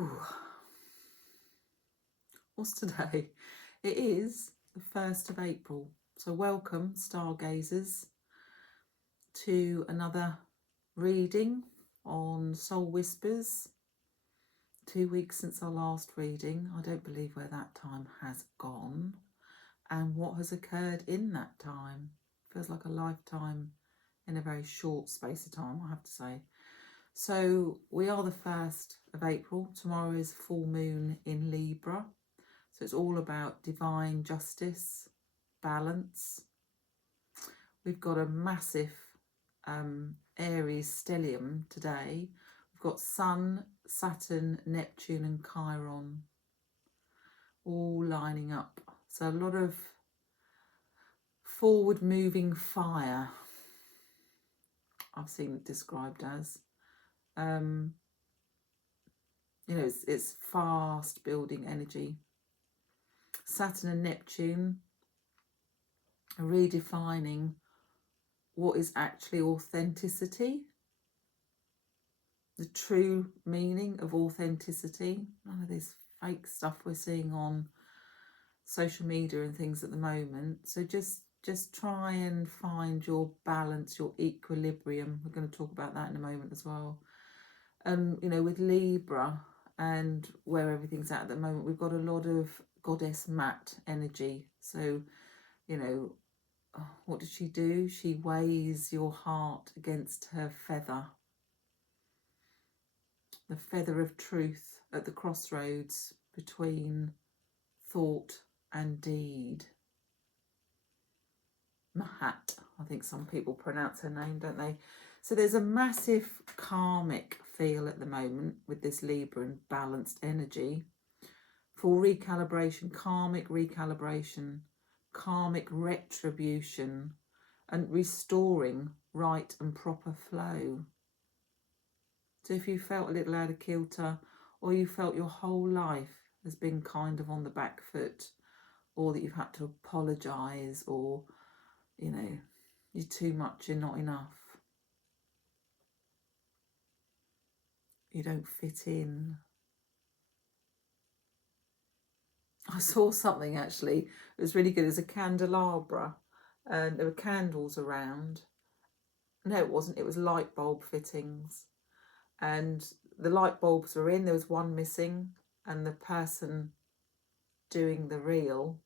Ooh, what's today? It is the 1st of April. So welcome, stargazers, to another reading on Soul Whispers. 2 weeks since our last reading. I don't believe where that time has gone and what has occurred in that time. Feels like a lifetime in a very short space of time, I have to say. So we are the 1st of April. Tomorrow is full moon in Libra. So it's all about divine justice, balance. We've got a massive Aries stellium today. We've got Sun, Saturn, Neptune and Chiron all lining up. So a lot of forward moving fire, I've seen it described as. It's fast building energy. Saturn and Neptune are redefining what is actually authenticity, the true meaning of authenticity. None of this fake stuff we're seeing on social media and things at the moment. So just try and find your balance, your equilibrium. We're going to talk about that in a moment as well. With Libra and where everything's at the moment, we've got a lot of goddess mat energy. So, what does she do? She weighs your heart against her feather. The feather of truth at the crossroads between thought and deed. Mahat, I think some people pronounce her name, don't they? So there's a massive karmic feel at the moment with this Libra and balanced energy for recalibration, karmic retribution and restoring right and proper flow. So if you felt a little out of kilter, or you felt your whole life has been kind of on the back foot, or that you've had to apologise, or you're too much, you're not enough, you don't fit in. I saw something actually, it was really good. It was a candelabra and there were candles around. No, it wasn't, it was light bulb fittings, and the light bulbs were in, there was one missing, and the person doing the reel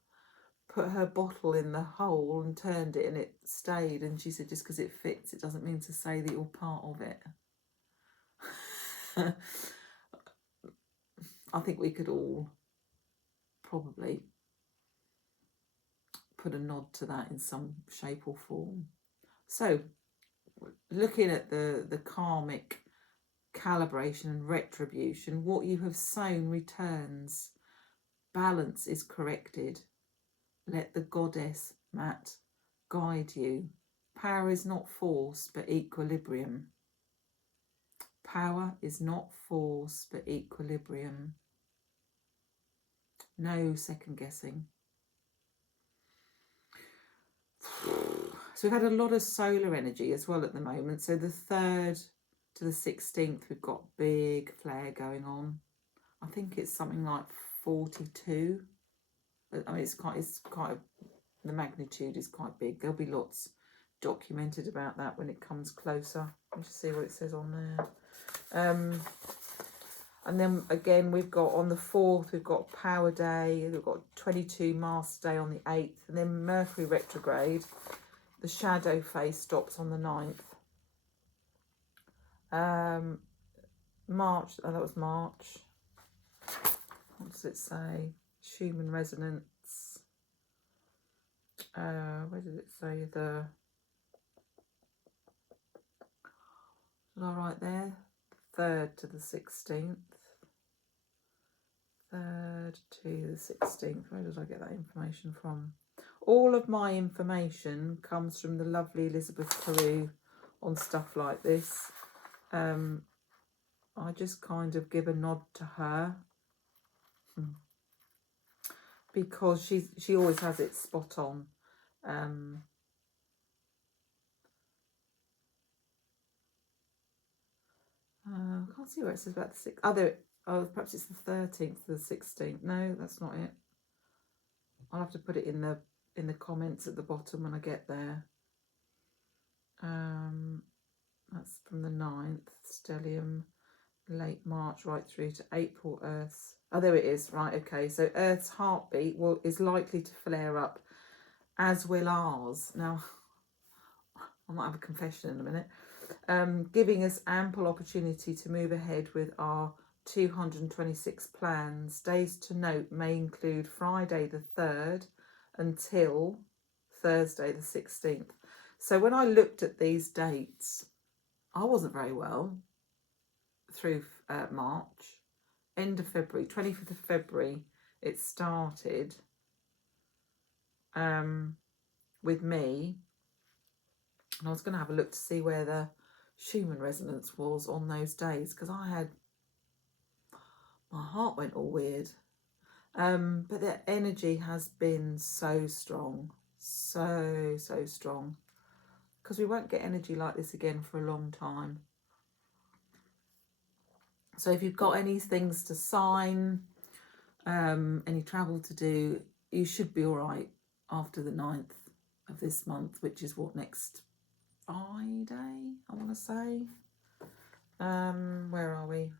put her bottle in the hole and turned it and it stayed, and she said just because it fits it doesn't mean to say that you're part of it. I think we could all probably put a nod to that in some shape or form. So looking at the karmic calibration and retribution, what you have sown returns. Balance is corrected. Let the goddess mat guide you. Power is not force but equilibrium. Power is not force but equilibrium. No second guessing. So we've had a lot of solar energy as well at the moment. So the 3rd to the 16th, we've got big flare going on. I think it's something like 42. I mean, it's quite the magnitude is quite big. There'll be lots documented about that when it comes closer. Let's just see what it says on there. And then again, we've got on the 4th, we've got Power Day, we've got 22 Master Day on the 8th, and then Mercury retrograde. The shadow phase stops on the 9th. March, that was March. What does it say? Schumann resonance. Where did it say the... Did I write there? 3rd to the 16th. 3rd to the 16th. Where did I get that information from? All of my information comes from the lovely Elizabeth Carew on stuff like this. I just kind of give a nod to her because she always has it spot on. I can't see where it says about the 6th. Oh, there, Oh, perhaps it's the 13th to the 16th. No, that's not it. I'll have to put it in the comments at the bottom when I get there. That's from the 9th, Stellium, late March right through to April, Earth's. Oh, there it is. Right, okay. So Earth's heartbeat is likely to flare up, as will ours. Now, I might have a confession in a minute. Giving us ample opportunity to move ahead with our 226 plans. Days to note may include Friday the 3rd until Thursday the 16th. So when I looked at these dates, I wasn't very well through March. End of February, 25th of February, it started with me. And I was going to have a look to see where the Schumann resonance was on those days, because my heart went all weird. But the energy has been so strong, so strong, because we won't get energy like this again for a long time. So if you've got any things to sign, any travel to do, you should be all right after the 9th of this month, which is what, next Friday, I want to say. Where are we?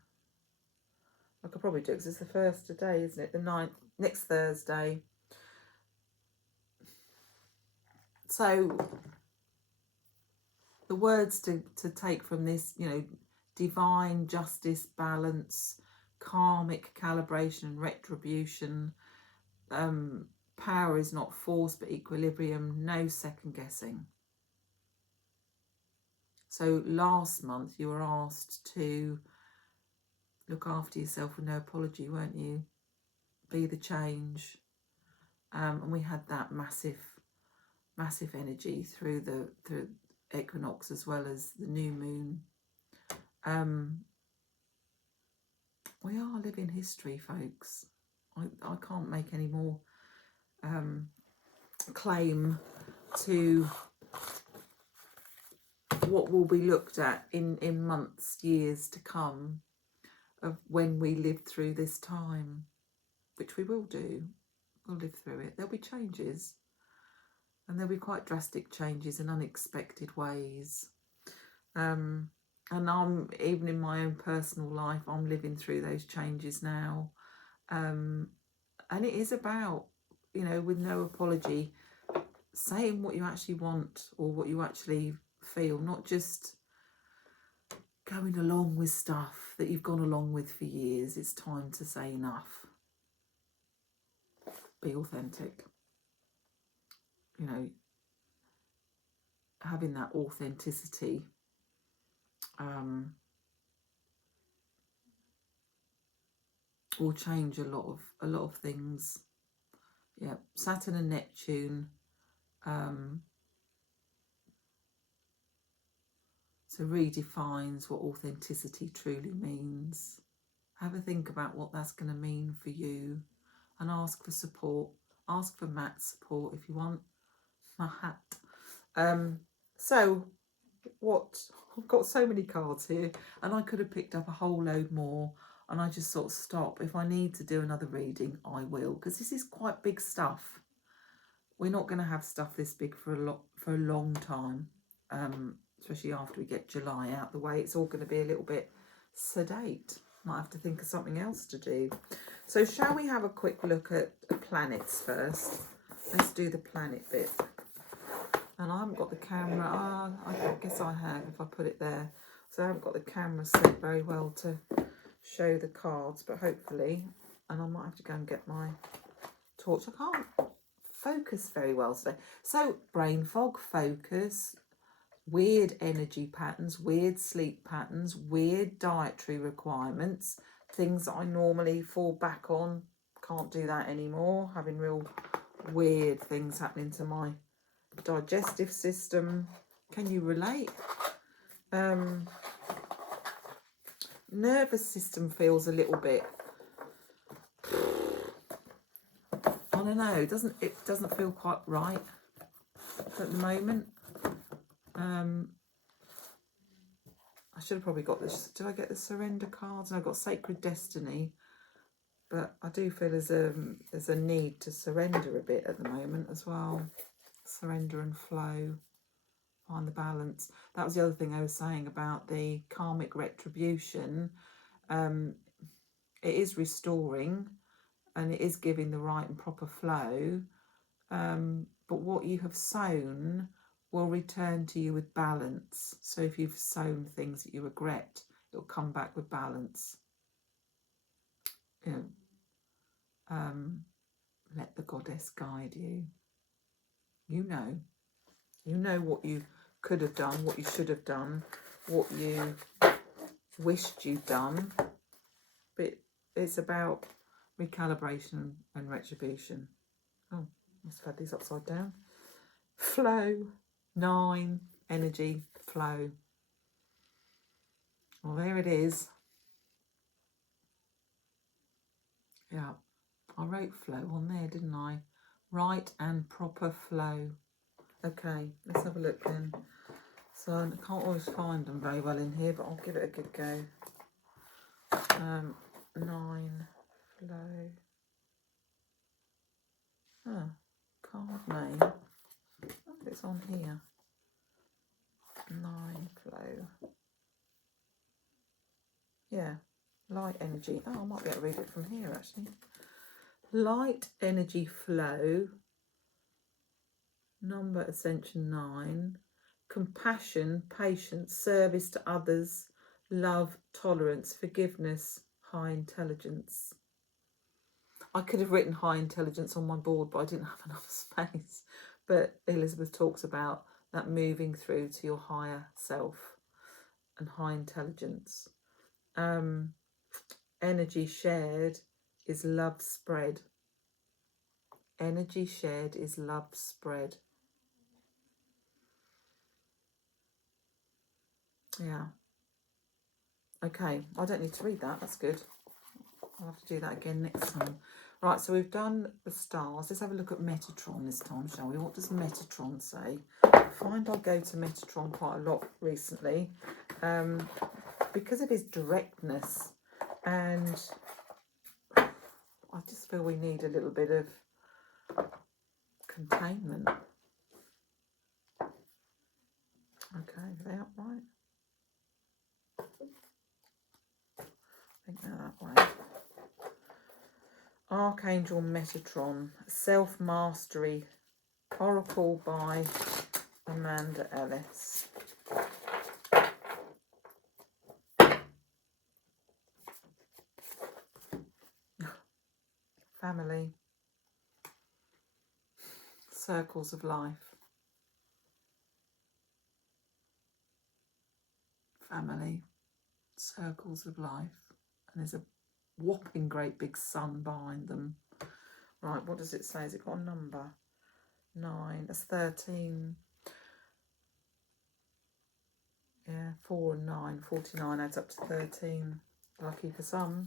I could probably do it because it's the first today, isn't it? The 9th, next Thursday. So the words to take from this, divine justice, balance, karmic calibration and retribution. Power is not force but equilibrium, no second guessing. So last month you were asked to look after yourself with no apology, weren't you? Be the change. And we had that massive energy through the equinox as well as the new moon. We are living history, folks. I can't make any more claim to what will be looked at in months, years to come, of when we live through this time, which we will do. We'll live through it. There'll be changes, and there'll be quite drastic changes in unexpected ways. And I'm, even in my own personal life, I'm living through those changes now. And it is about, with no apology, saying what you actually want or what you actually feel, not just going along with stuff that you've gone along with for years. It's time to say enough. Be authentic. Having that authenticity will change a lot of things. Yeah, Saturn and Neptune. So redefines what authenticity truly means. Have a think about what that's going to mean for you, and ask for support. Ask for Matt's support if you want. Mahat. So what, I've got so many cards here, and I could have picked up a whole load more, and I just sort of stop. If I need to do another reading, I will, because this is quite big stuff. We're not going to have stuff this big for a long time, especially after we get July out the way. It's all going to be a little bit sedate. Might have to think of something else to do. So shall we have a quick look at the planets first? Let's do the planet bit. And I haven't got the camera. I guess I have if I put it there. So I haven't got the camera set very well to show the cards, but hopefully, and I might have to go and get my torch. I can't focus very well today. So brain fog, focus, weird energy patterns, weird sleep patterns, weird dietary requirements, things that I normally fall back on. Can't do that anymore. Having real weird things happening to my digestive system. Can you relate? Nervous system feels a little bit, I don't know, it doesn't feel quite right at the moment. I should have probably got this. Did I get the surrender cards? No, I got Sacred Destiny. But I do feel there's a need to surrender a bit at the moment as well. Surrender and flow. Find the balance. That was the other thing I was saying about the karmic retribution. It is restoring and it is giving the right and proper flow. But what you have sown will return to you with balance. So if you've sown things that you regret, it'll come back with balance. You know, let the goddess guide you. You know what you could have done, what you should have done, what you wished you'd done. But it's about recalibration and retribution. Oh, must have had these upside down. Flow, 9, energy, flow. Well, there it is. Yeah, I wrote flow on there, didn't I? Right and proper flow. Okay, let's have a look then. So I can't always find them very well in here, but I'll give it a good go. 9, flow. Oh, card name. Oh, it's on here. 9, flow. Yeah, light energy. Oh, I might be able to read it from here actually. Light energy flow. Number ascension 9. Compassion, patience, service to others, love, tolerance, forgiveness, high intelligence. I could have written high intelligence on my board, but I didn't have enough space. But Elizabeth talks about that moving through to your higher self and high intelligence. Energy shared is love spread. Energy shared is love spread. Yeah. Okay, I don't need to read that. That's good. I'll have to do that again next time. Right, so we've done the stars. Let's have a look at Metatron this time, shall we? What does Metatron say? I find I go to Metatron quite a lot recently because of his directness, and I just feel we need a little bit of containment. Okay, are they upright? I think they're that way. Archangel Metatron, Self-Mastery, Oracle by Amanda Ellis. Family, circles of life. Family, circles of life. And there's a whopping great big sun behind them. Right, what does it say? Has it got a number? 9, that's 13. Yeah, 4 and 9, 49 adds up to 13. Lucky for some.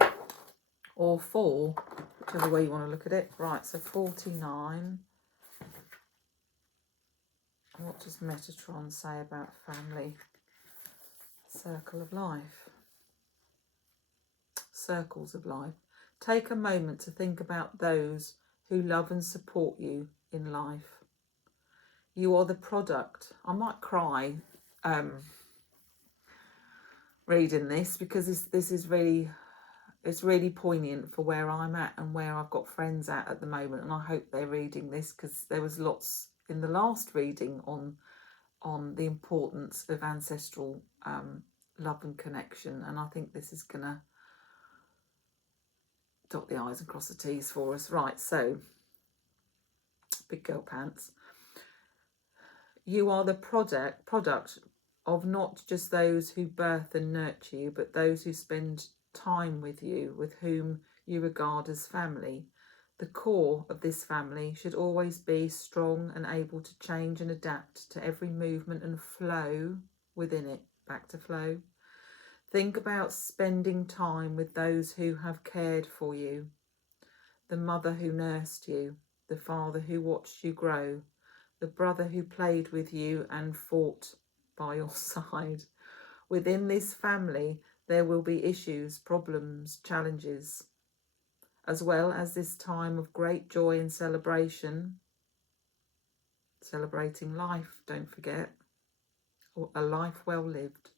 Or 4, whichever way you want to look at it. Right, so 49. What does Metatron say about family? Circle of life. Circles of life. Take a moment to think about those who love and support you in life. You are the product. I might cry reading this because this is really, it's really poignant for where I'm at and where I've got friends at the moment, and I hope they're reading this because there was lots in the last reading on the importance of ancestral love and connection, and I think this is gonna dot the I's and cross the T's for us. Right, so big girl pants. You are the product of not just those who birth and nurture you, but those who spend time with you, with whom you regard as family. The core of this family should always be strong and able to change and adapt to every movement and flow within it. Back to flow. Think about spending time with those who have cared for you. The mother who nursed you, the father who watched you grow, the brother who played with you and fought by your side. Within this family, there will be issues, problems, challenges, as well as this time of great joy and celebration. Celebrating life, don't forget, or a life well lived.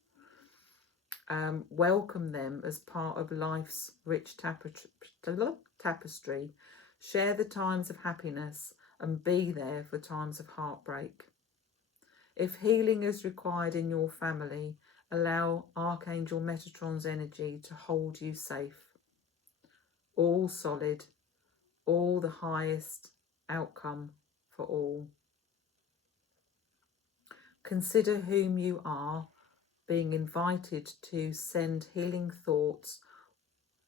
Welcome them as part of life's rich tapestry. Share the times of happiness and be there for times of heartbreak. If healing is required in your family, allow Archangel Metatron's energy to hold you safe. All solid, all the highest outcome for all. Consider whom you are being invited to send healing thoughts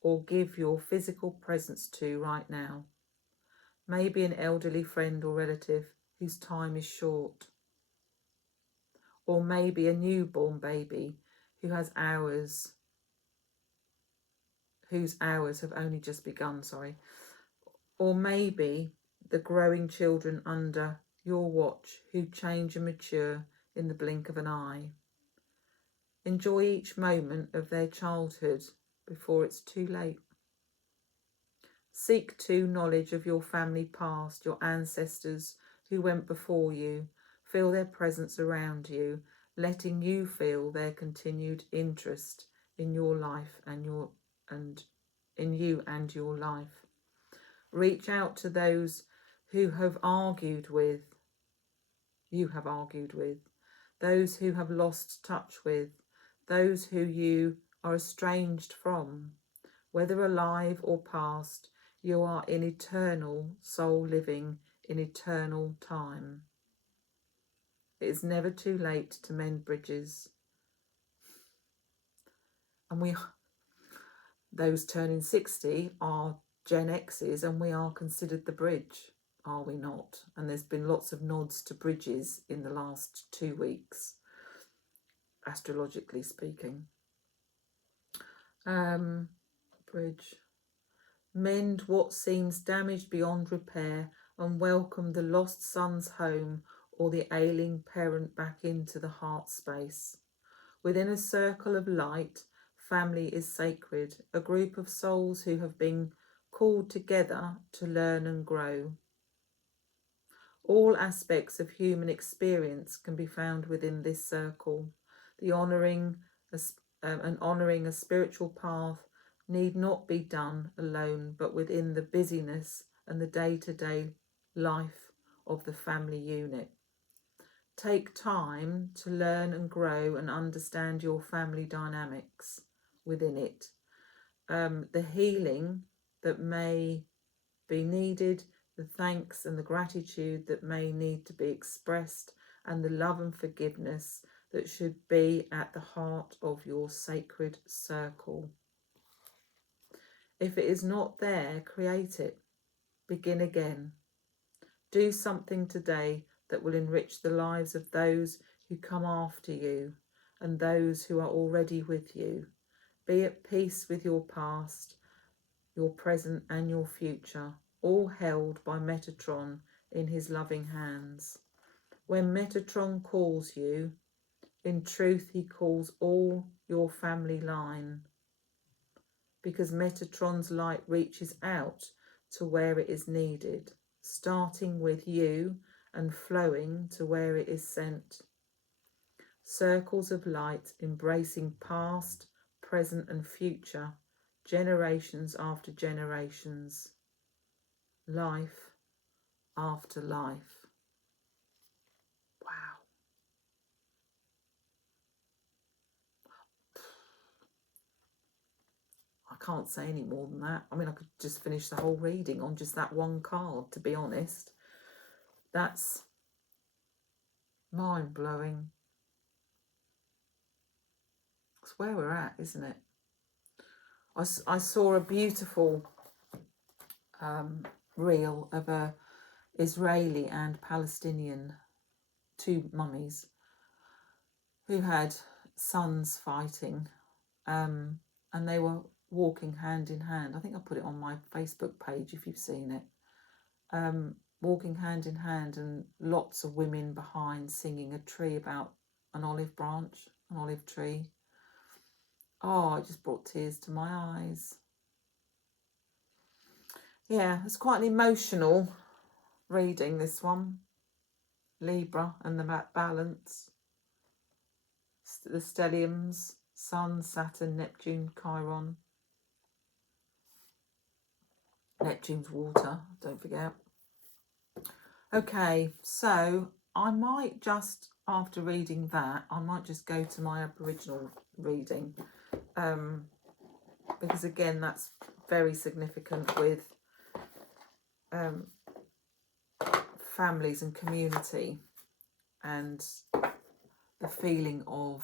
or give your physical presence to right now. Maybe an elderly friend or relative whose time is short. Or maybe a newborn baby whose hours have only just begun, Or maybe the growing children under your watch who change and mature in the blink of an eye. Enjoy each moment of their childhood before it's too late. Seek too knowledge of your family past, your ancestors who went before you. Feel their presence around you, letting you feel their continued interest in your life and in you and your life. Reach out to those who you have argued with, those who have lost touch with, those who you are estranged from, whether alive or past. You are in eternal soul living in eternal time. It is never too late to mend bridges. And those turning 60 are Gen X's, and we are considered the bridge, are we not? And there's been lots of nods to bridges in the last 2 weeks, astrologically speaking. Bridge. Mend what seems damaged beyond repair and welcome the lost son's home or the ailing parent back into the heart space. Within a circle of light, family is sacred, a group of souls who have been called together to learn and grow. All aspects of human experience can be found within this circle. The honouring a spiritual path need not be done alone, but within the busyness and the day-to-day life of the family unit. Take time to learn and grow and understand your family dynamics within it. The healing that may be needed, the thanks and the gratitude that may need to be expressed, and the love and forgiveness that should be at the heart of your sacred circle. If it is not there, create it. Begin again. Do something today that will enrich the lives of those who come after you and those who are already with you. Be at peace with your past, your present and your future, all held by Metatron in his loving hands. When Metatron calls you, in truth he calls all your family line, because Metatron's light reaches out to where it is needed, starting with you and flowing to where it is sent. Circles of light embracing past, present and future, generations after generations, life after life. Wow. I can't say any more than that. I mean, I could just finish the whole reading on just that one card, to be honest. That's mind-blowing. That's where we're at, isn't it? I saw a beautiful reel of a Israeli and Palestinian, two mummies, who had sons fighting, and they were walking hand in hand. I think I put it on my Facebook page if you've seen it. Walking hand in hand, and lots of women behind singing a tree about an olive branch, an olive tree. Oh, it just brought tears to my eyes. Yeah, it's quite an emotional reading, this one. Libra and the balance. The stelliums, Sun, Saturn, Neptune, Chiron. Neptune's water, don't forget. Okay, so I might just, after reading that, I might just go to my Aboriginal reading. Because again, that's very significant with families and community and the feeling of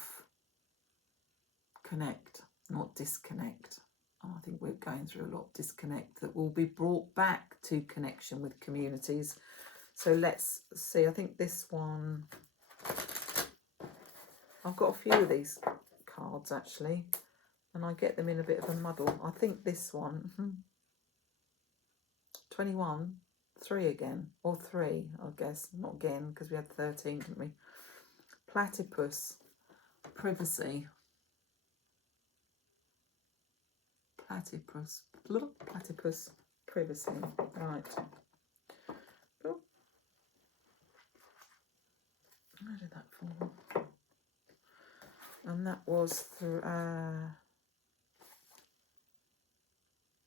connect, not disconnect. I think we're going through a lot of disconnect that will be brought back to connection with communities. So let's see, I think this one, I've got a few of these cards actually, and I get them in a bit of a muddle. I think this one, 21, 3 again, or 3, I guess, not again, because we had 13, didn't we? Platypus, privacy. Platypus, privacy, right. Oh, where did that fall? And that was through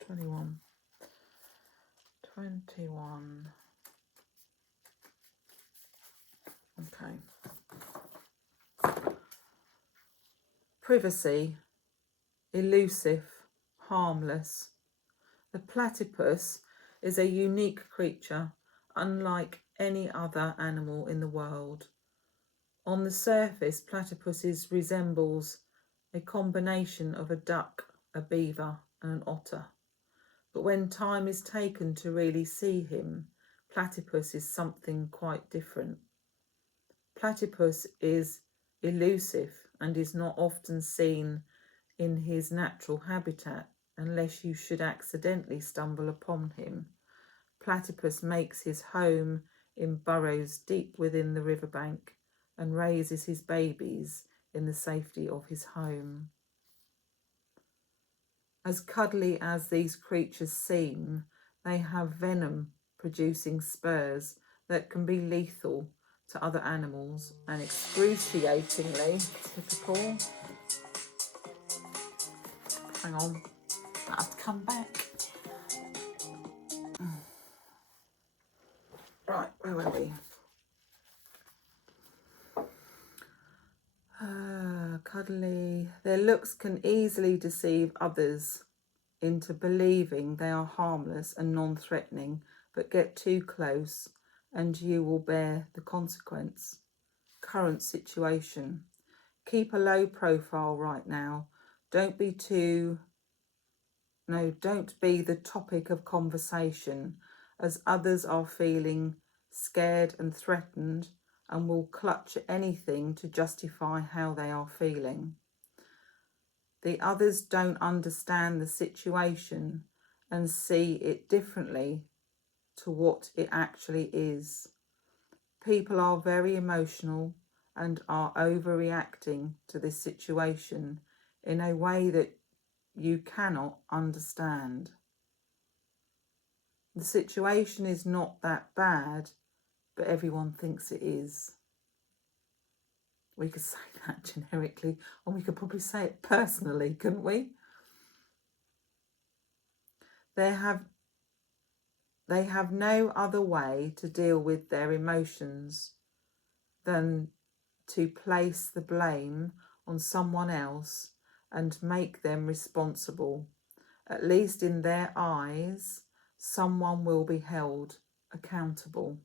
21. Okay. Privacy, elusive, harmless. The platypus is a unique creature, unlike any other animal in the world. On the surface, platypuses resembles a combination of a duck, a beaver, and an otter. But when time is taken to really see him, platypus is something quite different. Platypus is elusive and is not often seen in his natural habitat unless you should accidentally stumble upon him. Platypus makes his home in burrows deep within the riverbank and raises his babies in the safety of his home. As cuddly as these creatures seem, they have venom-producing spurs that can be lethal to other animals and excruciatingly typical. Hang on, I have to come back. Right, where were we? Cuddly. Their looks can easily deceive others into believing they are harmless and non-threatening, but get too close and you will bear the consequence. Current situation. Keep a low profile right now. Don't be the topic of conversation, as others are feeling scared and threatened and will clutch at anything to justify how they are feeling. The others don't understand the situation and see it differently to what it actually is. People are very emotional and are overreacting to this situation in a way that you cannot understand. The situation is not that bad, but everyone thinks it is. We could say that generically, and we could probably say it personally, couldn't we? They have no other way to deal with their emotions than to place the blame on someone else and make them responsible. At least in their eyes, someone will be held accountable.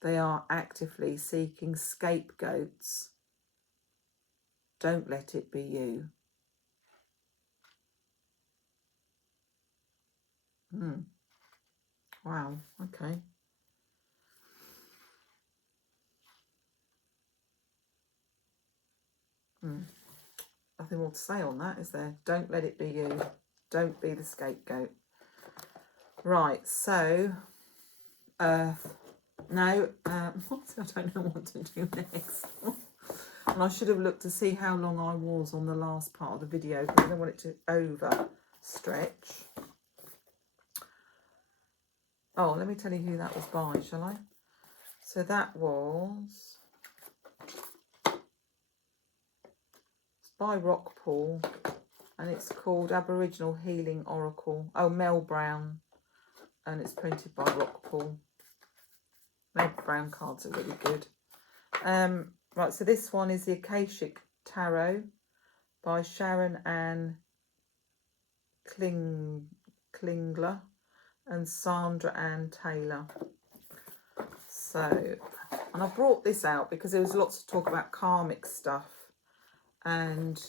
They are actively seeking scapegoats. Don't let it be you. Wow, okay. Nothing more to say on that, is there? Don't let it be you. Don't be the scapegoat. Right, so Earth. No, I don't know what to do next. And I should have looked to see how long I was on the last part of the video because I don't want it to overstretch. Oh, let me tell you who that was by, shall I? So that was by Rockpool, and it's called Aboriginal Healing Oracle. Oh, Mel Brown, and it's printed by Rockpool. Mel Brown cards are really good. Right, so this one is the Akashic Tarot by Sharon Ann Klingler and Sandra Ann Taylor. So, and I brought this out because there was lots of talk about karmic stuff, and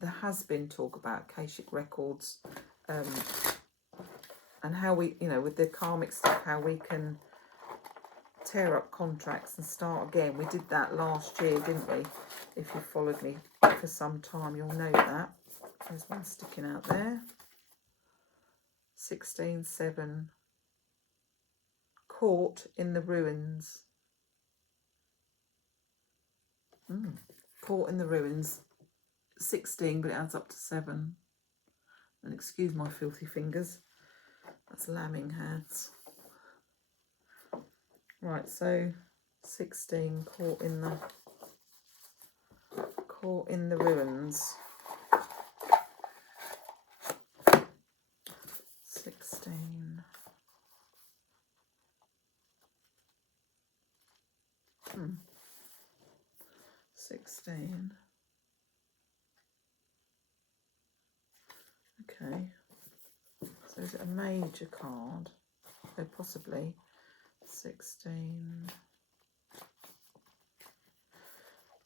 there has been talk about Akashic records, and how we, you know, with the karmic stuff, how we can tear up contracts and start again. We did that last year, didn't we? If you followed me for some time, you'll know that. There's one sticking out there. 16:7. Caught in the ruins. Caught in the ruins. 16, but it adds up to 7. And excuse my filthy fingers. That's lambing hands. Right, so 16, caught in the ruins. 16. 16. Okay. So is it a major card? Oh, possibly. 16.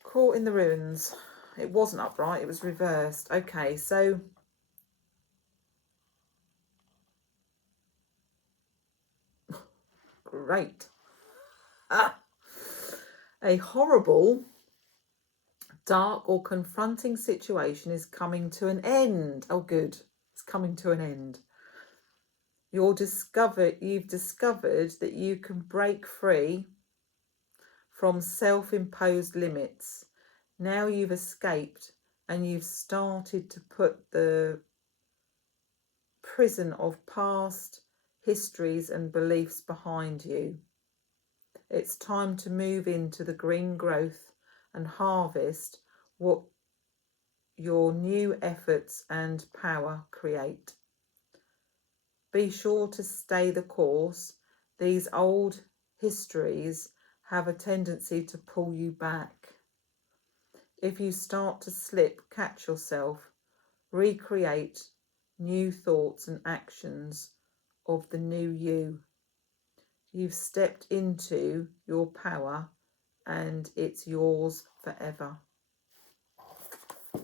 Caught in the ruins. It wasn't upright, it was reversed. Okay, so great. A horrible, dark or confronting situation is coming to an end. Oh, good. It's coming to an end. You've discovered that you can break free from self-imposed limits. Now you've escaped and you've started to put the prison of past histories and beliefs behind you. It's time to move into the green growth and harvest what your new efforts and power create. Be sure to stay the course. These old histories have a tendency to pull you back. If you start to slip, catch yourself. Recreate new thoughts and actions of the new you. You've stepped into your power and it's yours forever.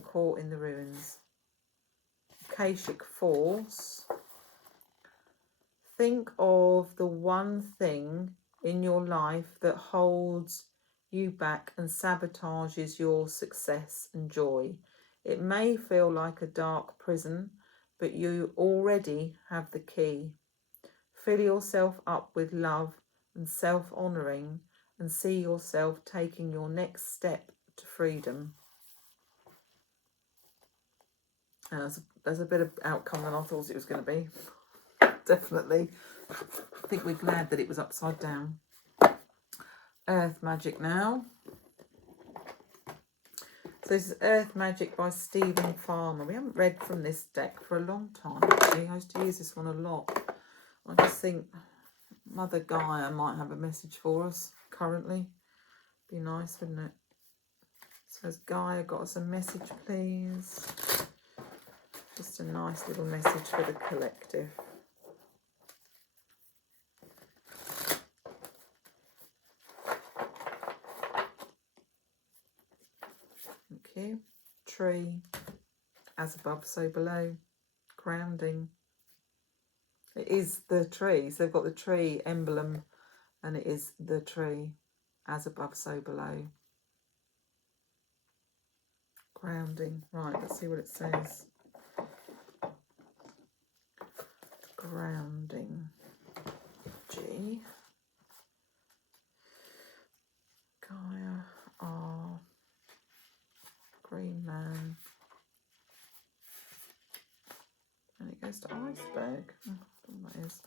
Caught in the ruins. Akashic force. Think of the one thing in your life that holds you back and sabotages your success and joy. It may feel like a dark prison, but you already have the key. Fill yourself up with love and self-honouring and see yourself taking your next step to freedom. There's a better outcome than I thought it was going to be. Definitely. I think we're glad that it was upside down. Earth Magic now. So this is Earth Magic by Stephen Farmer. We haven't read from this deck for a long time, actually. I used to use this one a lot. I just think Mother Gaia might have a message for us currently. Be nice, wouldn't it? So has Gaia got us a message, please? Just a nice little message for the collective. Okay. Tree. As above, so below. Grounding. It is the tree. So they've got the tree emblem and it is the tree. As above, so below. Grounding. Right, let's see what it says. Grounding. G. Gaia. R. Green Man. And it goes to Iceberg. Oh, I don't know what that is.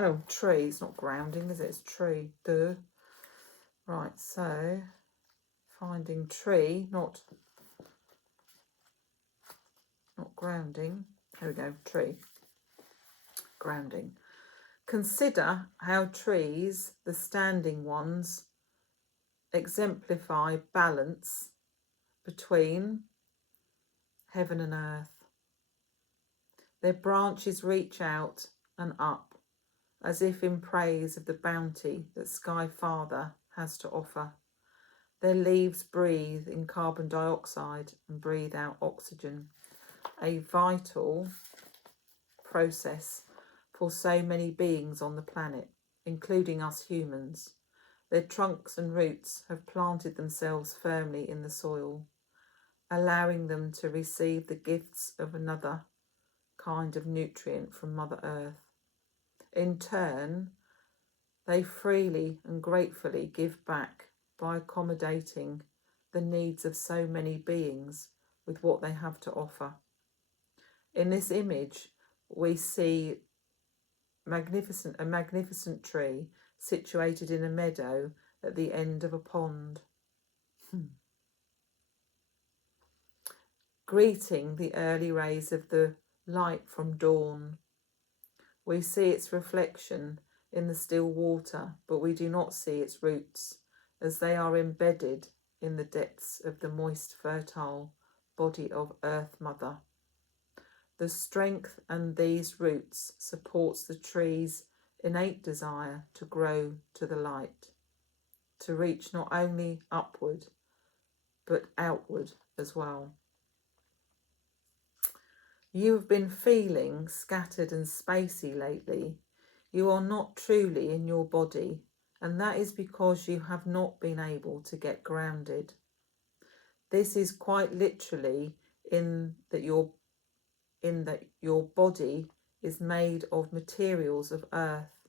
Oh, tree. It's not grounding, is it? It's tree. Duh. Right, so finding tree, not grounding. Here we go. Tree. Grounding. Consider how trees, the standing ones, exemplify balance between heaven and earth. Their branches reach out and up, as if in praise of the bounty that Sky Father has to offer. Their leaves breathe in carbon dioxide and breathe out oxygen, a vital process for so many beings on the planet, including us humans. Their trunks and roots have planted themselves firmly in the soil, allowing them to receive the gifts of another kind of nutrient from Mother Earth. In turn, they freely and gratefully give back by accommodating the needs of so many beings with what they have to offer. In this image, we see a magnificent tree situated in a meadow at the end of a pond. Greeting the early rays of the light from dawn. We see its reflection in the still water, but we do not see its roots, as they are embedded in the depths of the moist, fertile body of Earth Mother. The strength and these roots supports the tree's innate desire to grow to the light, to reach not only upward, but outward as well. You have been feeling scattered and spacey lately. You are not truly in your body, and that is because you have not been able to get grounded. This is quite literally in that your body is made of materials of earth.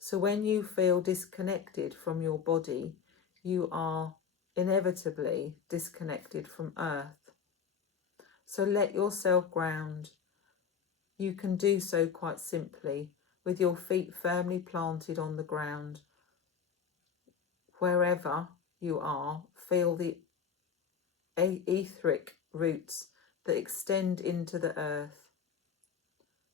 So when you feel disconnected from your body, you are inevitably disconnected from earth. So let yourself ground. You can do so quite simply with your feet firmly planted on the ground. Wherever you are, feel the etheric roots that extend into the earth.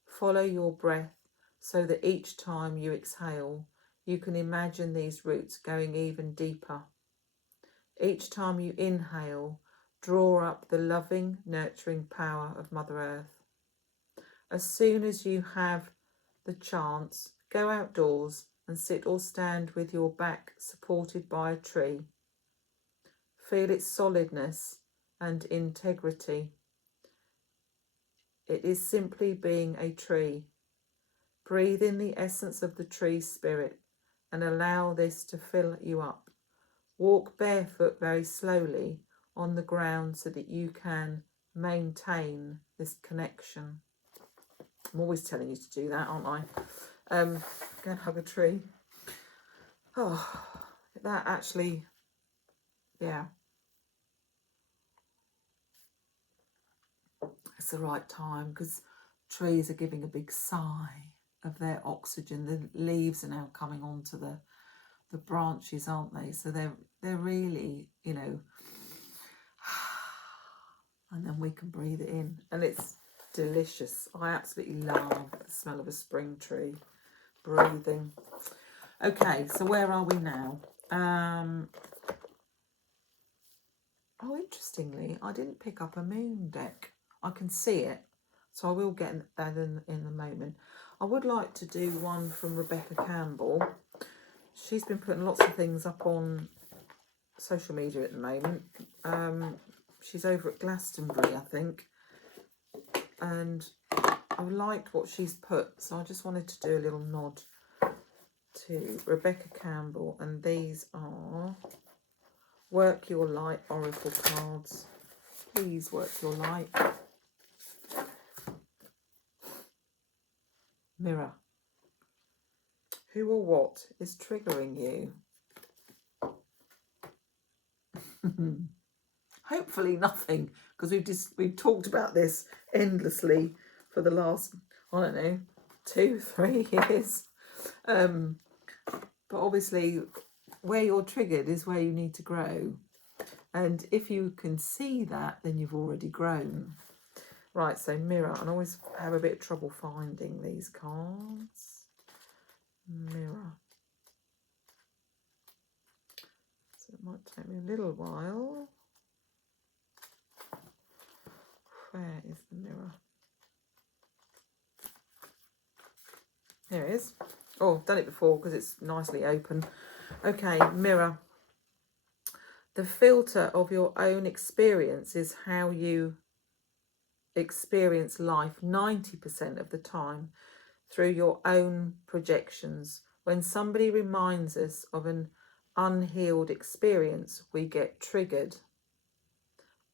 Follow your breath so that each time you exhale, you can imagine these roots going even deeper. Each time you inhale, draw up the loving, nurturing power of Mother Earth. As soon as you have the chance, go outdoors and sit or stand with your back supported by a tree. Feel its solidness and integrity. It is simply being a tree. Breathe in the essence of the tree spirit and allow this to fill you up. Walk barefoot very slowly on the ground so that you can maintain this connection. I'm always telling you to do that, aren't I? Go and hug a tree. Oh, that actually, yeah. It's the right time because trees are giving a big sigh of their oxygen. The leaves are now coming onto the branches, aren't they? So they're really, you know, and then we can breathe it in, and it's delicious. I absolutely love the smell of a spring tree. Breathing. Okay, so where are we now? Oh, interestingly, I didn't pick up a moon deck. I can see it, so I will get that in a moment. I would like to do one from Rebecca Campbell. She's been putting lots of things up on social media at the moment. She's over at Glastonbury, I think, and I liked what she's put, so I just wanted to do a little nod to Rebecca Campbell, and these are Work Your Light Oracle cards. Please work your light. Mirror. Who or what is triggering you? Hopefully nothing, because we've talked about this endlessly for the last, I don't know, 2-3 years. But obviously where you're triggered is where you need to grow. And if you can see that, then you've already grown. Right, so mirror. I always have a bit of trouble finding these cards. Mirror. So it might take me a little while. Where is the mirror? Here it is. Oh, I've done it before because it's nicely open. Okay, mirror. The filter of your own experience is how you experience life 90% of the time through your own projections. When somebody reminds us of an unhealed experience, we get triggered.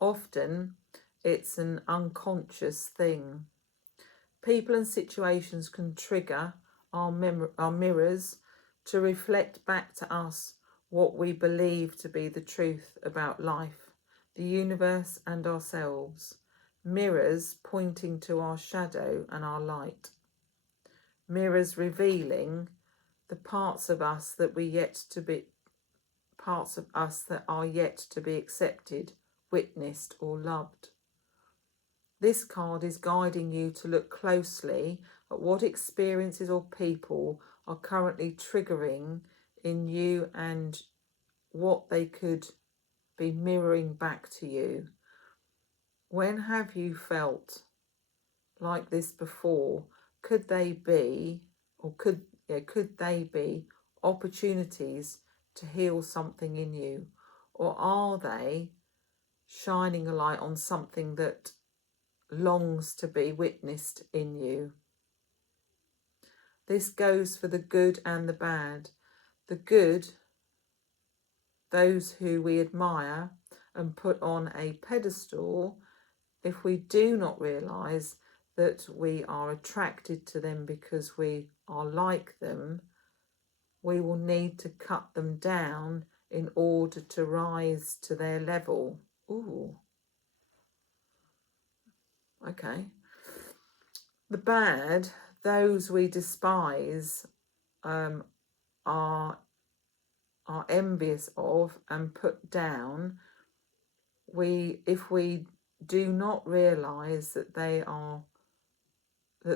Often, it's an unconscious thing. People and situations can trigger our mirrors to reflect back to us what we believe to be the truth about life, the universe and ourselves. Mirrors pointing to our shadow and our light. Mirrors revealing the parts of us that are yet to be accepted, witnessed or loved. This card is guiding you to look closely at what experiences or people are currently triggering in you and what they could be mirroring back to you. When have you felt like this before? Could they be opportunities to heal something in you? Or are they shining a light on something that longs to be witnessed in you? This goes for the good and the bad. The good, those who we admire and put on a pedestal, if we do not realise that we are attracted to them because we are like them, we will need to cut them down in order to rise to their level. Ooh. Okay. The bad, those we despise, are envious of and put down. If we do not realise that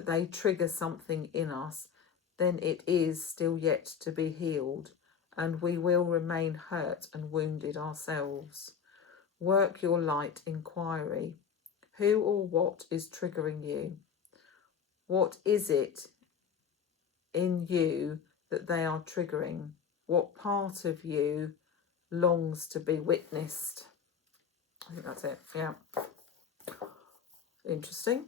they trigger something in us, then it is still yet to be healed, and we will remain hurt and wounded ourselves. Work your light inquiry. Who or what is triggering you? What is it in you that they are triggering? What part of you longs to be witnessed? I think that's it. Yeah. Interesting.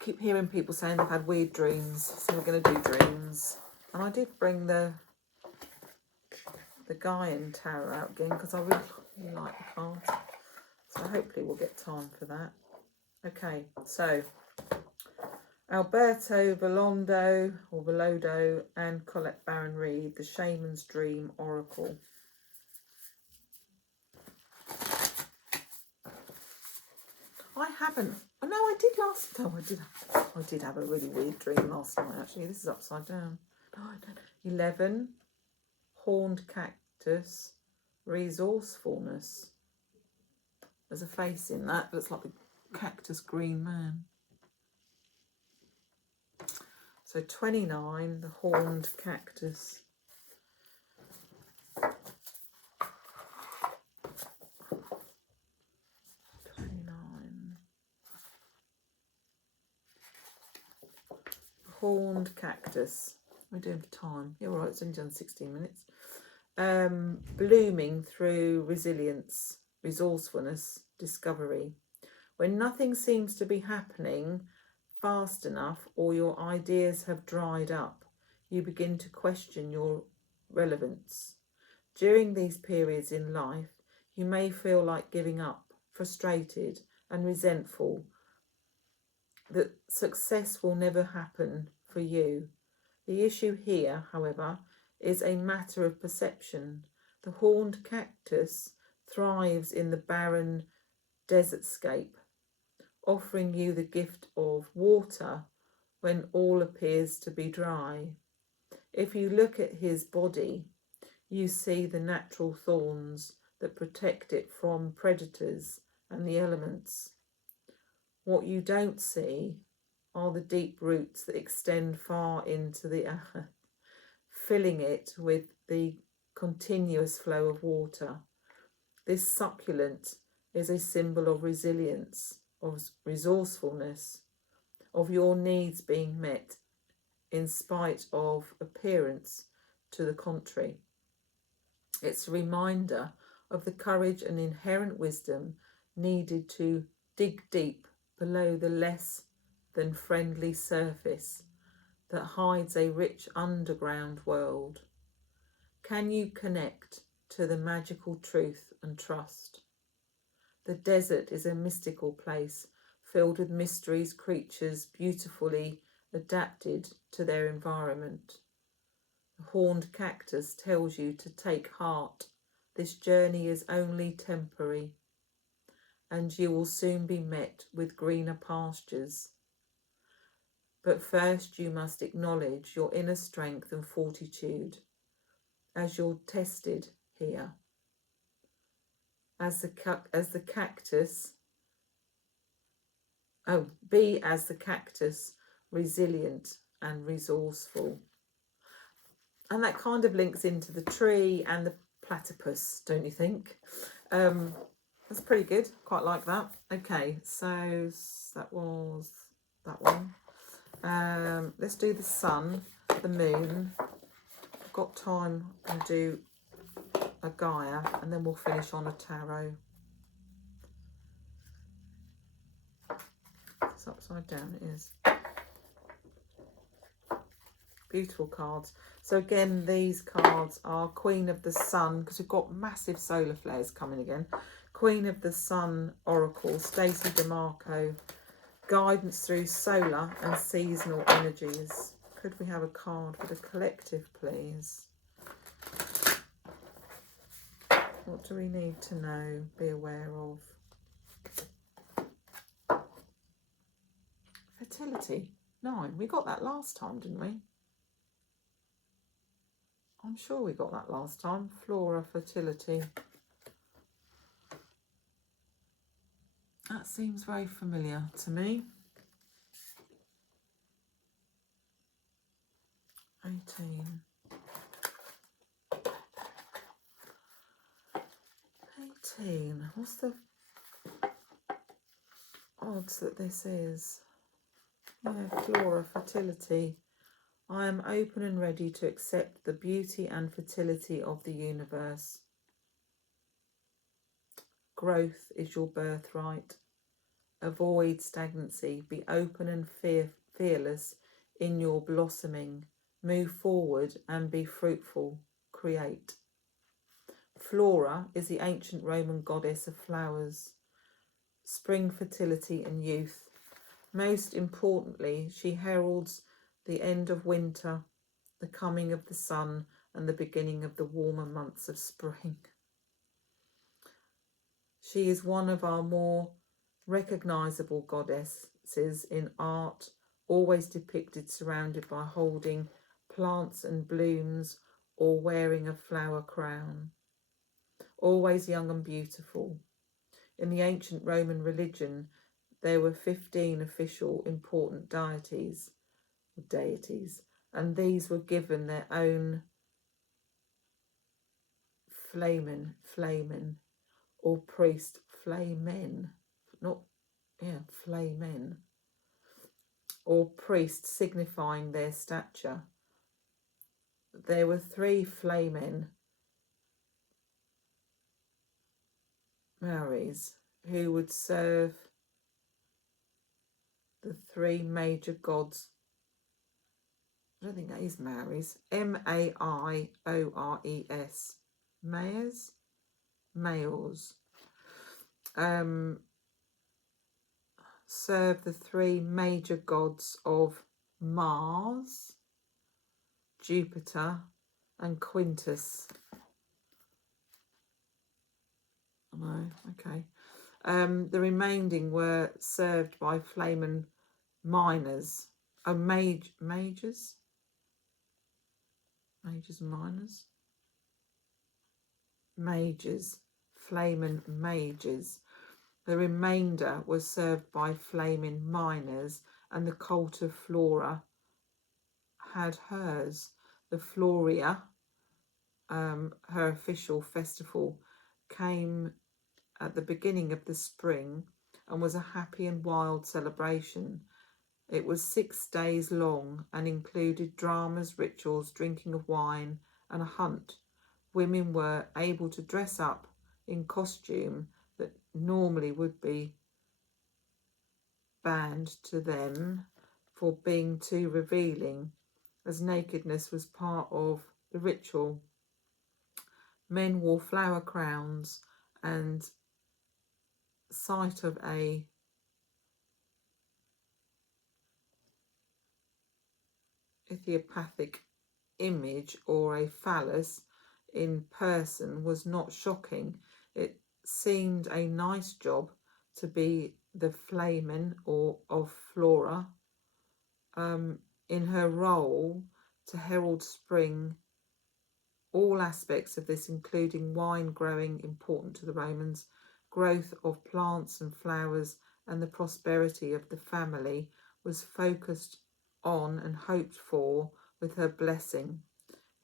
Keep hearing people saying they've had weird dreams, so we're going to do dreams. And I did bring the Gaian Tarot out again because I really like the cards. So hopefully we'll get time for that. Okay, so Alberto Villoldo and Colette Baron Reid, The Shaman's Dream Oracle. I haven't. Oh, no, I did last time. I did have a really weird dream last night, actually. This is upside down. No, I don't. 11, Horned Cactus, Resourcefulness. There's a face in that. Looks like the cactus green man. So 29, the Horned Cactus. 29. Horned Cactus. We're doing for time. You're right, it's only done 16 minutes. Blooming through resilience, resourcefulness, discovery. When nothing seems to be happening fast enough or your ideas have dried up, you begin to question your relevance. During these periods in life, you may feel like giving up, frustrated and resentful that success will never happen for you. The issue here, however, is a matter of perception. The horned cactus thrives in the barren desertscape, offering you the gift of water when all appears to be dry. If you look at his body, you see the natural thorns that protect it from predators and the elements. What you don't see are the deep roots that extend far into the earth, filling it with the continuous flow of water. This succulent is a symbol of resilience, of resourcefulness, of your needs being met in spite of appearance to the contrary. It's a reminder of the courage and inherent wisdom needed to dig deep below the less than friendly surface that hides a rich underground world. Can you connect to the magical truth and trust? The desert is a mystical place filled with mysteries, creatures beautifully adapted to their environment. The horned cactus tells you to take heart. This journey is only temporary, and you will soon be met with greener pastures. But first you must acknowledge your inner strength and fortitude as you're tested here. Be as the cactus, resilient and resourceful. And that kind of links into the tree and the platypus, don't you think? That's pretty good. Quite like that. Okay, so that was that one. Let's do the sun, the moon. I've got time and do a Gaia, and then we'll finish on a tarot. It's upside down, it is. Beautiful cards. So again, these cards are Queen of the Sun, because we've got massive solar flares coming again. Queen of the Sun Oracle, Stacey DeMarco. Guidance through solar and seasonal energies. Could we have a card for the collective, please? What do we need to know, be aware of? Fertility, 9. We got that last time, didn't we? I'm sure we got that last time. Flora, fertility. That seems very familiar to me. 18. 18. What's the odds that this is? Yeah, flora, fertility. I am open and ready to accept the beauty and fertility of the universe. Growth is your birthright. Avoid stagnancy. Be open and fearless in your blossoming. Move forward and be fruitful. Create. Flora is the ancient Roman goddess of flowers, spring, fertility and youth. Most importantly, she heralds the end of winter, the coming of the sun, and the beginning of the warmer months of spring. She is one of our more recognisable goddesses in art, always depicted surrounded by holding plants and blooms or wearing a flower crown. Always young and beautiful. In the ancient Roman religion, there were 15 official important deities, and these were given their own flamen, or priest, flamen, or priest signifying their stature. There were 3 flamen, Aries, who would serve the 3 major gods. I don't think that is Maries. Maiores. Males. serve the three major gods of Mars, Jupiter and Quintus. No, okay. The remaining were served by flamen minors. Oh, majors and minors? Majors, flamen majors. The remainder was served by flaming minors, and the cult of Flora had hers. The Floria, her official festival, came at the beginning of the spring and was a happy and wild celebration. It was 6 days long and included dramas, rituals, drinking of wine and a hunt. Women were able to dress up in costume that normally would be banned to them for being too revealing, as nakedness was part of the ritual. Men wore flower crowns, and sight of a idiopathic image or a phallus in person was not shocking. It seemed a nice job to be the flamen or of Flora, in her role to herald spring. All aspects of this, including wine growing, important to the Romans, growth of plants and flowers, and the prosperity of the family, was focused on and hoped for with her blessing.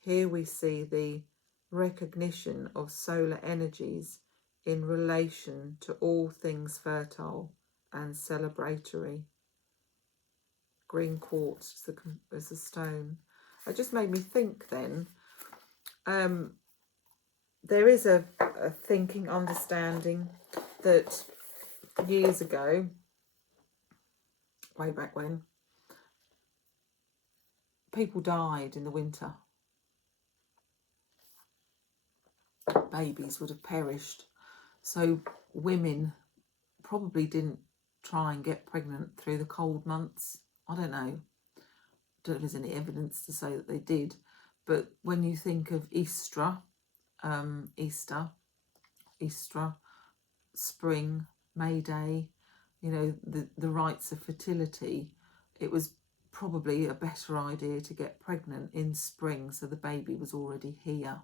Here we see the recognition of solar energies in relation to all things fertile and celebratory. Green quartz as a stone. It just made me think then, there is a thinking, understanding that years ago, way back when, people died in the winter. Babies would have perished. So women probably didn't try and get pregnant through the cold months. I don't know. Don't know if there's any evidence to say that they did. But when you think of Easter, spring, May Day, you know, the rites of fertility, it was probably a better idea to get pregnant in spring so the baby was already here,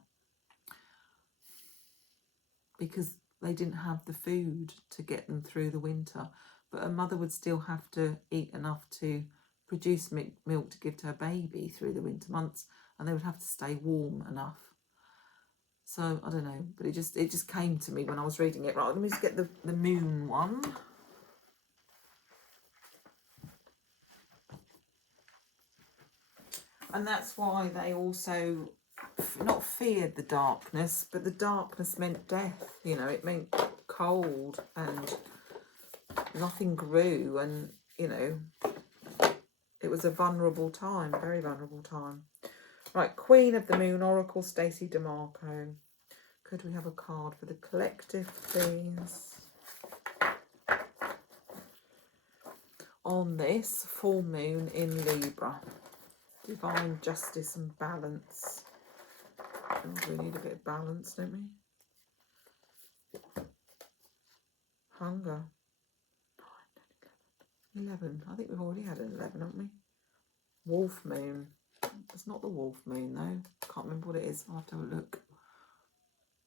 because they didn't have the food to get them through the winter. But a mother would still have to eat enough to produce milk to give to her baby through the winter months, and they would have to stay warm enough. So I don't know, but it just came to me when I was reading it. Right, let me just get the moon one. And that's why they also not feared the darkness, but the darkness meant death. You know, it meant cold and nothing grew, and you know, it was a vulnerable time, very vulnerable time. Right, Queen of the Moon Oracle, Stacey DeMarco. Could we have a card for the collective, please? On this full moon in Libra, divine justice and balance. Oh, we need a bit of balance, don't we? Hunger. 9, 10, 11. I think we've already had an 11, haven't we? Wolf moon. It's not the wolf moon though. Can't remember what it is. I'll have to have a look.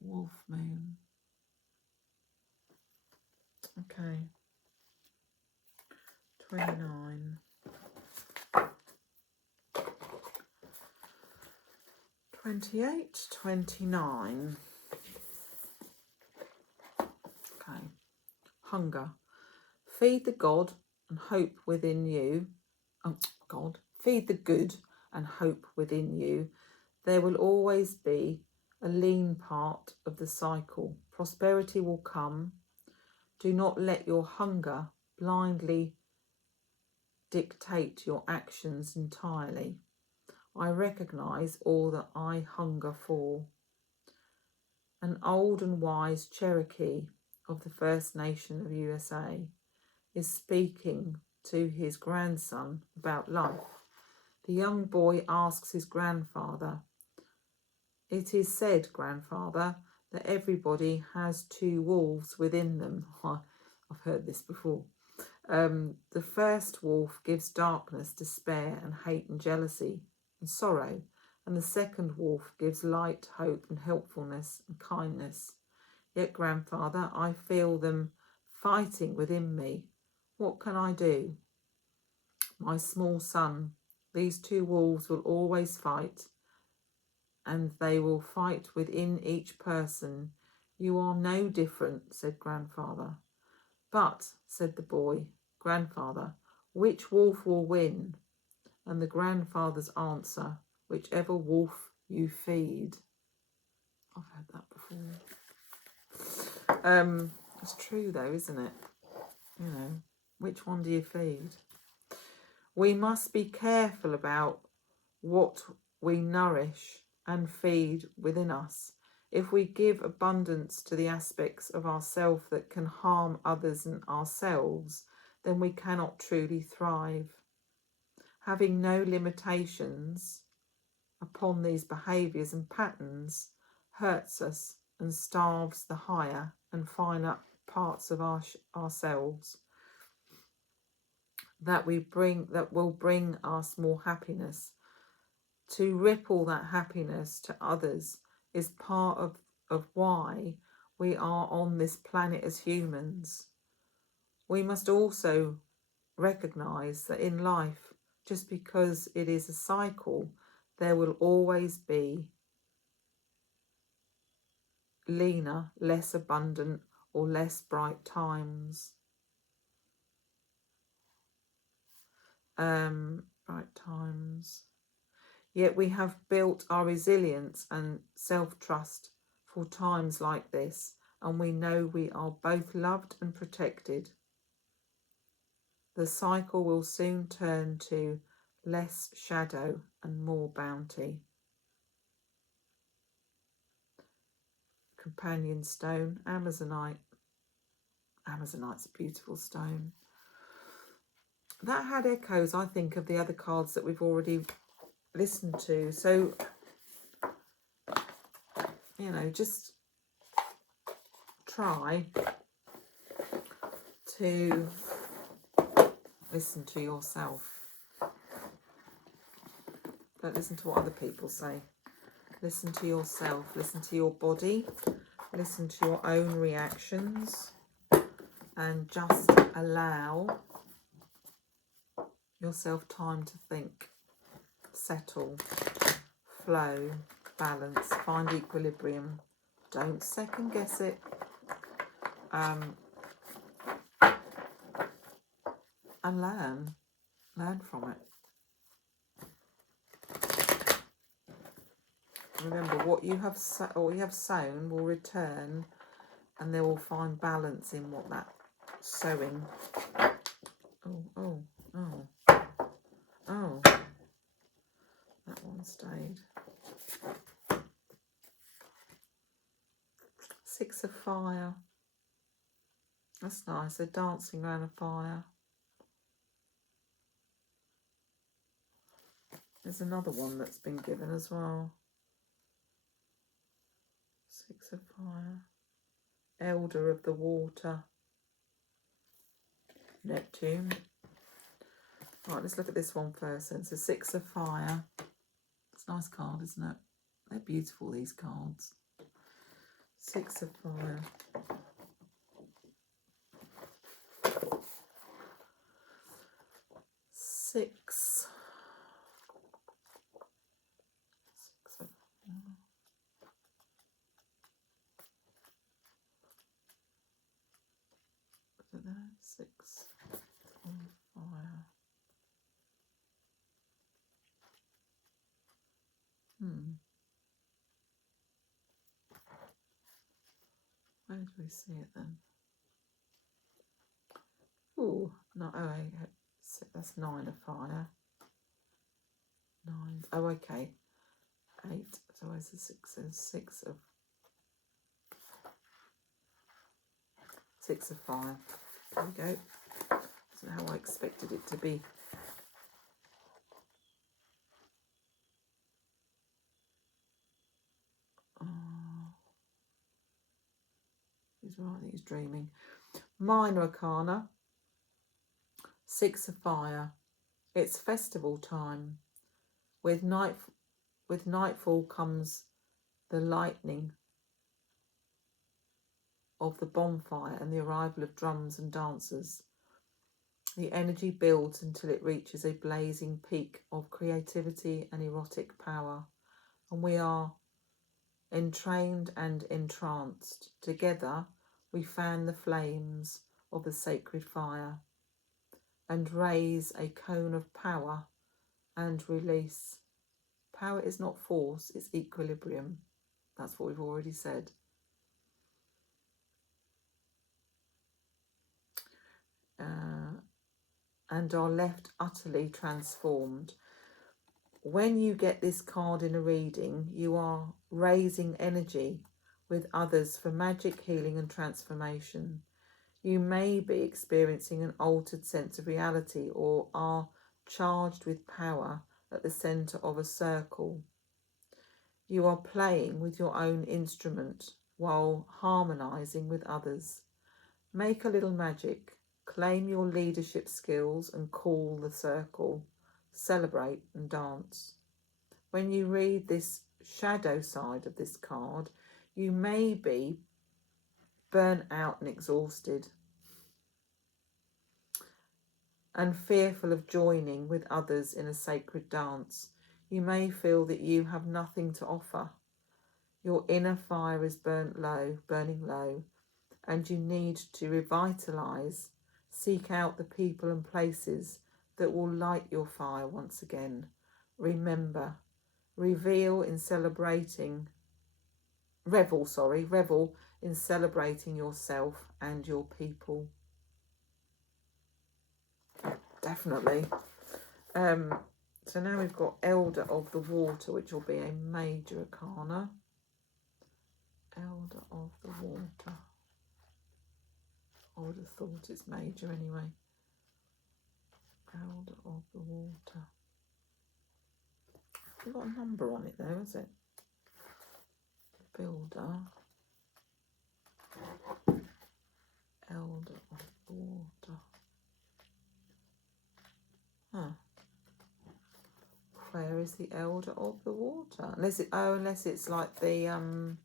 Wolf moon. Okay. 29. 28, 29. Okay. Hunger. Feed the God and hope within you. Oh, God. Feed the good and hope within you. There will always be a lean part of the cycle. Prosperity will come. Do not let your hunger blindly dictate your actions entirely. I recognise all that I hunger for. An old and wise Cherokee of the First Nation of USA is speaking to his grandson about life. The young boy asks his grandfather, "It is said, grandfather, that everybody has two wolves within them." I've heard this before. The first wolf gives darkness, despair, and hate and jealousy and sorrow. And the second wolf gives light, hope, and helpfulness and kindness. Yet, grandfather, I feel them fighting within me. What can I do? My small son, these two wolves will always fight, and they will fight within each person. You are no different, said grandfather. But, said the boy, grandfather, which wolf will win? And the grandfather's answer, whichever wolf you feed. I've heard that before. It's true though, isn't it? You know, which one do you feed? We must be careful about what we nourish and feed within us. If we give abundance to the aspects of ourself that can harm others and ourselves, then we cannot truly thrive. Having no limitations upon these behaviours and patterns hurts us and starves the higher and finer parts of ourselves that will bring us more happiness. To ripple that happiness to others is part of why we are on this planet as humans. We must also recognise that in life, just because it is a cycle, there will always be leaner, less abundant, or less bright times. Yet we have built our resilience and self-trust for times like this, and we know we are both loved and protected. The cycle will soon turn to less shadow and more bounty. Companion stone, Amazonite. Amazonite's a beautiful stone. That had echoes, I think, of the other cards that we've already listened to. So, you know, just try to listen to yourself. Don't listen to what other people say. Listen to yourself. Listen to your body. Listen to your own reactions. And just allow yourself time to think. Settle. Flow. Balance. Find equilibrium. Don't second guess it. And learn from it. Remember, what you have sown will return, and they will find balance in what that sowing. Oh! That one stayed. 6 of fire. That's nice. They're dancing around a fire. There's another one that's been given as well. 6 of fire. Elder of the water. Neptune. Right, let's look at this one first then. So 6 of fire. It's a nice card, isn't it? They're beautiful, these cards. 6 of fire. Six of fire. Is it there? 6 of fire. Where do we see it then? Oh, no, that's 9 of fire. 9. Oh, okay. 8. So where's the 6s? 6 of fire. There we go. That's not how I expected it to be. He's right, I think he's dreaming. Minor Arcana, Six of Fire. It's festival time. With nightfall comes the lightning of the bonfire and the arrival of drums and dancers. The energy builds until it reaches a blazing peak of creativity and erotic power, and we are entrained and entranced. Together, we fan the flames of the sacred fire and raise a cone of power and release. Power is not force, it's equilibrium. That's what we've already said. And are left utterly transformed. When you get this card in a reading, you are raising energy with others for magic, healing and transformation. You may be experiencing an altered sense of reality or are charged with power at the centre of a circle. You are playing with your own instrument while harmonising with others. Make a little magic. Claim your leadership skills and call the circle. Celebrate and dance. When you read this shadow side of this card, you may be burnt out and exhausted and fearful of joining with others in a sacred dance. You may feel that you have nothing to offer. Your inner fire is burning low, and you need to revitalise. Seek out the people and places that will light your fire once again. Remember, revel in celebrating yourself and your people. Definitely. So now we've got Elder of the Water, which will be a major arcana. Elder of the Water. I would have thought it's major anyway. Elder of the Water. We've got a number on it there, is it? Builder. Elder of the Water. Huh. Where is the Elder of the Water? Unless it's like the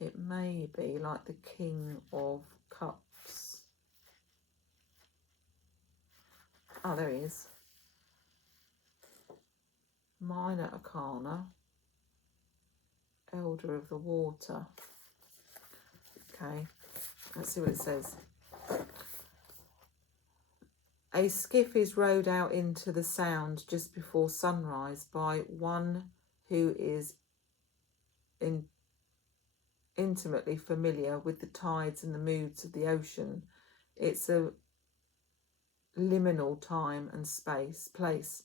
it may be like the King of Cups. Oh, there he is. Minor Arcana. Elder of the Water. Okay, let's see what it says. A skiff is rowed out into the Sound just before sunrise by one who is intimately familiar with the tides and the moods of the ocean. It's a liminal time and place.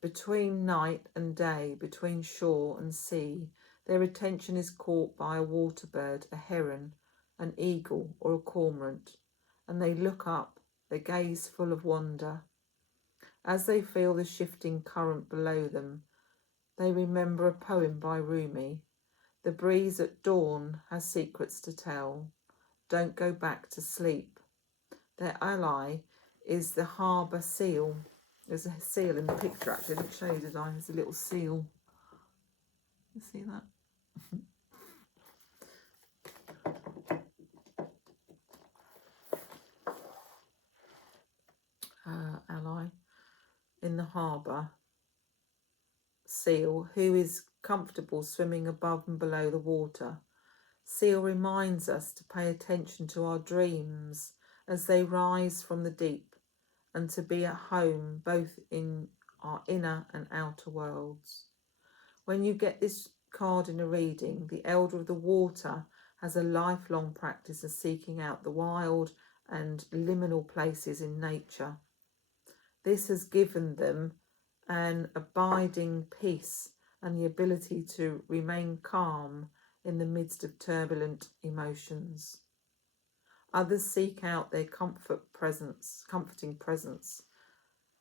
Between night and day, between shore and sea, their attention is caught by a water bird, a heron, an eagle or a cormorant, and they look up, their gaze full of wonder. As they feel the shifting current below them, they remember a poem by Rumi. The breeze at dawn has secrets to tell. Don't go back to sleep. Their ally is the harbour seal. There's a seal in the picture, actually. I didn't show you, did I? There's a little seal. You see that? Ally in the harbour. Seal, who is comfortable swimming above and below the water. Seal reminds us to pay attention to our dreams as they rise from the deep and to be at home both in our inner and outer worlds. When you get this card in a reading, the Elder of the Water has a lifelong practice of seeking out the wild and liminal places in nature. This has given them an abiding peace and the ability to remain calm in the midst of turbulent emotions. Others seek out their comforting presence.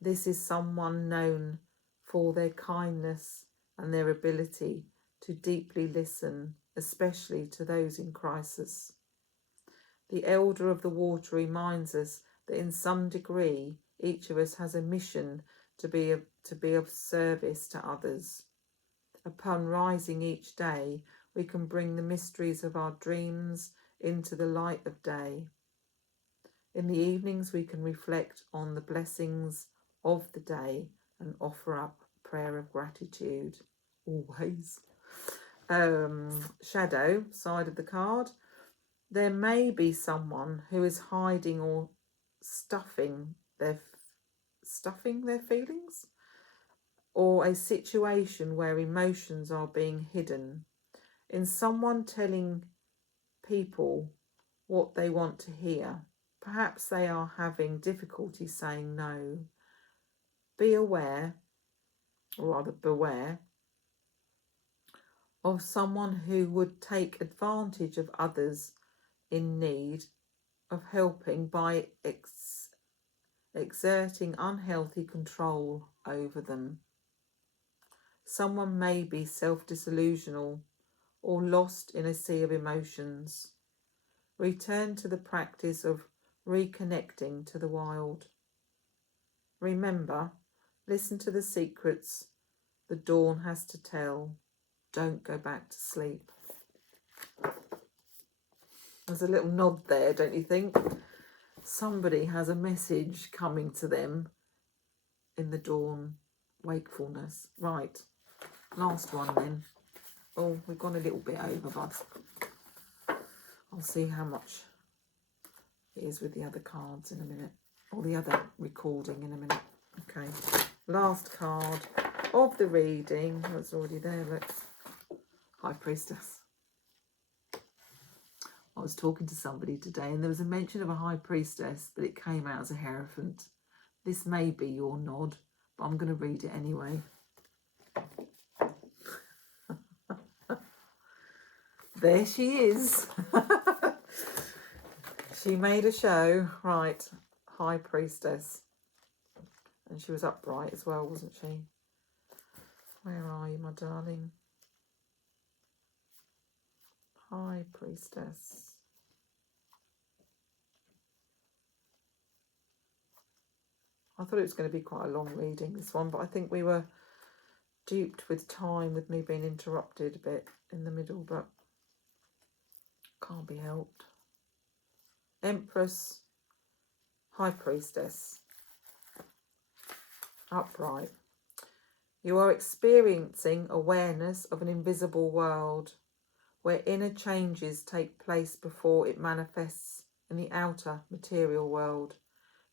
This is someone known for their kindness and their ability to deeply listen, especially to those in crisis. The elder of the water reminds us that in some degree, each of us has a mission to be of service to others. Upon rising each day, we can bring the mysteries of our dreams into the light of day. In the evenings, we can reflect on the blessings of the day and offer up a prayer of gratitude. Always. Shadow side of the card. There may be someone who is hiding or stuffing their feelings, or a situation where emotions are being hidden. In someone telling people what they want to hear, perhaps they are having difficulty saying no. Be aware, or rather beware, of someone who would take advantage of others in need of helping by exerting unhealthy control over them. Someone may be self-disillusional or lost in a sea of emotions. Return to the practice of reconnecting to the wild. Remember, listen to the secrets the dawn has to tell. Don't go back to sleep. There's a little nod there, don't you think? Somebody has a message coming to them in the dawn wakefulness. Right, last one then. Oh, we've gone a little bit over, but I'll see how much it is with the other cards in a minute, or the other recording in a minute. Okay, last card of the reading. Oh, it's already there, look. High Priestess. I was talking to somebody today and there was a mention of a High Priestess, but it came out as a Hierophant. This may be your nod, but I'm going to read it anyway. There she is. She made a show. Right, High Priestess. And she was upright as well, wasn't she? Where are you, my darling? High Priestess. I thought it was going to be quite a long reading, this one, but I think we were duped with time, with me being interrupted a bit in the middle, but can't be helped. Empress, High Priestess, upright. You are experiencing awareness of an invisible world where inner changes take place before it manifests in the outer material world.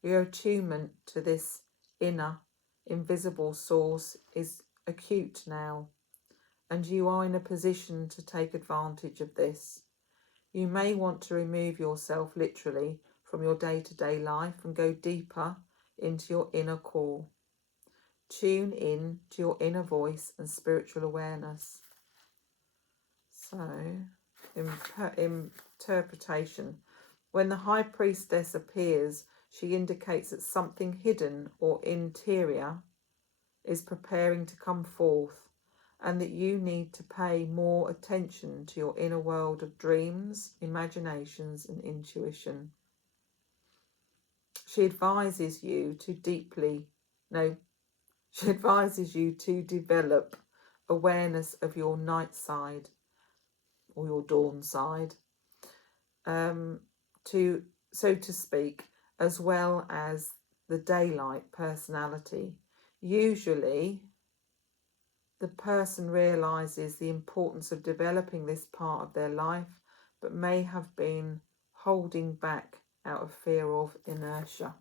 Your attunement to this inner, invisible source is acute now, and you are in a position to take advantage of this. You may want to remove yourself literally from your day-to-day life and go deeper into your inner core. Tune in to your inner voice and spiritual awareness. So, interpretation. When the High Priestess appears, she indicates that something hidden or interior is preparing to come forth, and that you need to pay more attention to your inner world of dreams, imaginations, and intuition. She advises you to develop awareness of your night side or your dawn side, so to speak, as well as the daylight personality. Usually, the person realises the importance of developing this part of their life, but may have been holding back out of fear of inertia.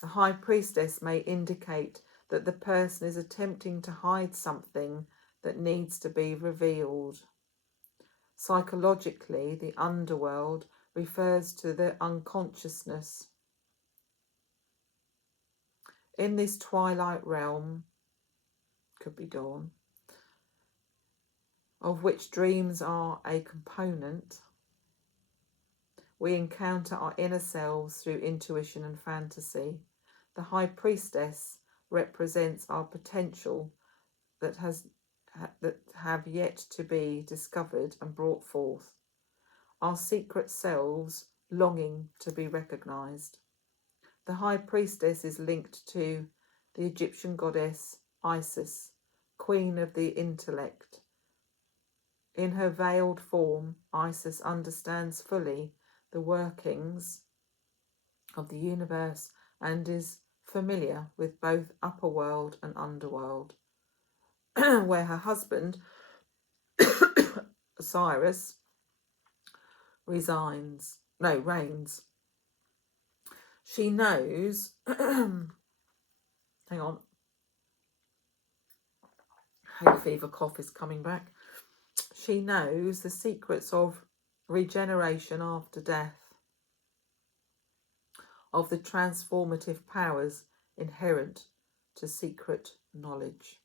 The High Priestess may indicate that the person is attempting to hide something that needs to be revealed. Psychologically, the underworld refers to the unconsciousness. In this twilight realm, could be dawn, of which dreams are a component, We encounter our inner selves through intuition and fantasy. The High Priestess represents our potential that have yet to be discovered and brought forth. Our secret selves longing to be recognized. The High Priestess is linked to the Egyptian goddess Isis, queen of the intellect. In her veiled form, Isis understands fully the workings of the universe and is familiar with both upper world and underworld, where her husband, Osiris, reigns. She knows, hang on, hay fever cough is coming back. She knows the secrets of regeneration after death, of the transformative powers inherent to secret knowledge.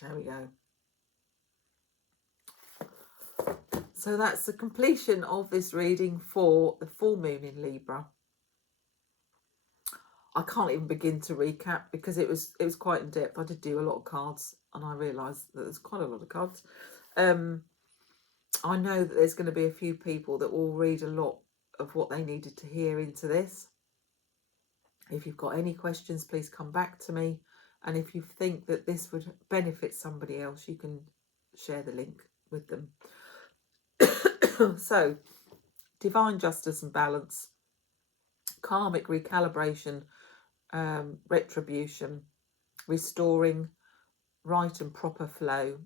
There we go. So that's the completion of this reading for the full moon in Libra. I can't even begin to recap because it was quite in depth. I did do a lot of cards and I realised that there's quite a lot of cards. I know that there's going to be a few people that will read a lot of what they needed to hear into this. If you've got any questions, please come back to me. And if you think that this would benefit somebody else, you can share the link with them. So, divine justice and balance, karmic recalibration, retribution, restoring right and proper flow.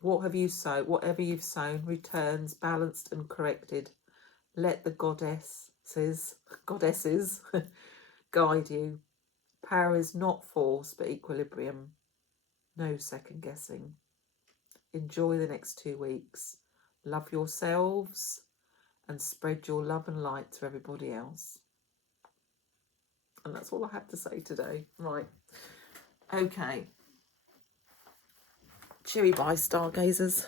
What have you sown? Whatever you've sown returns balanced and corrected. Let the goddesses guide you. Power is not force, but equilibrium. No second guessing. Enjoy the next 2 weeks. Love yourselves and spread your love and light to everybody else. And that's all I have to say today. Right. Okay. Cheery bye, stargazers.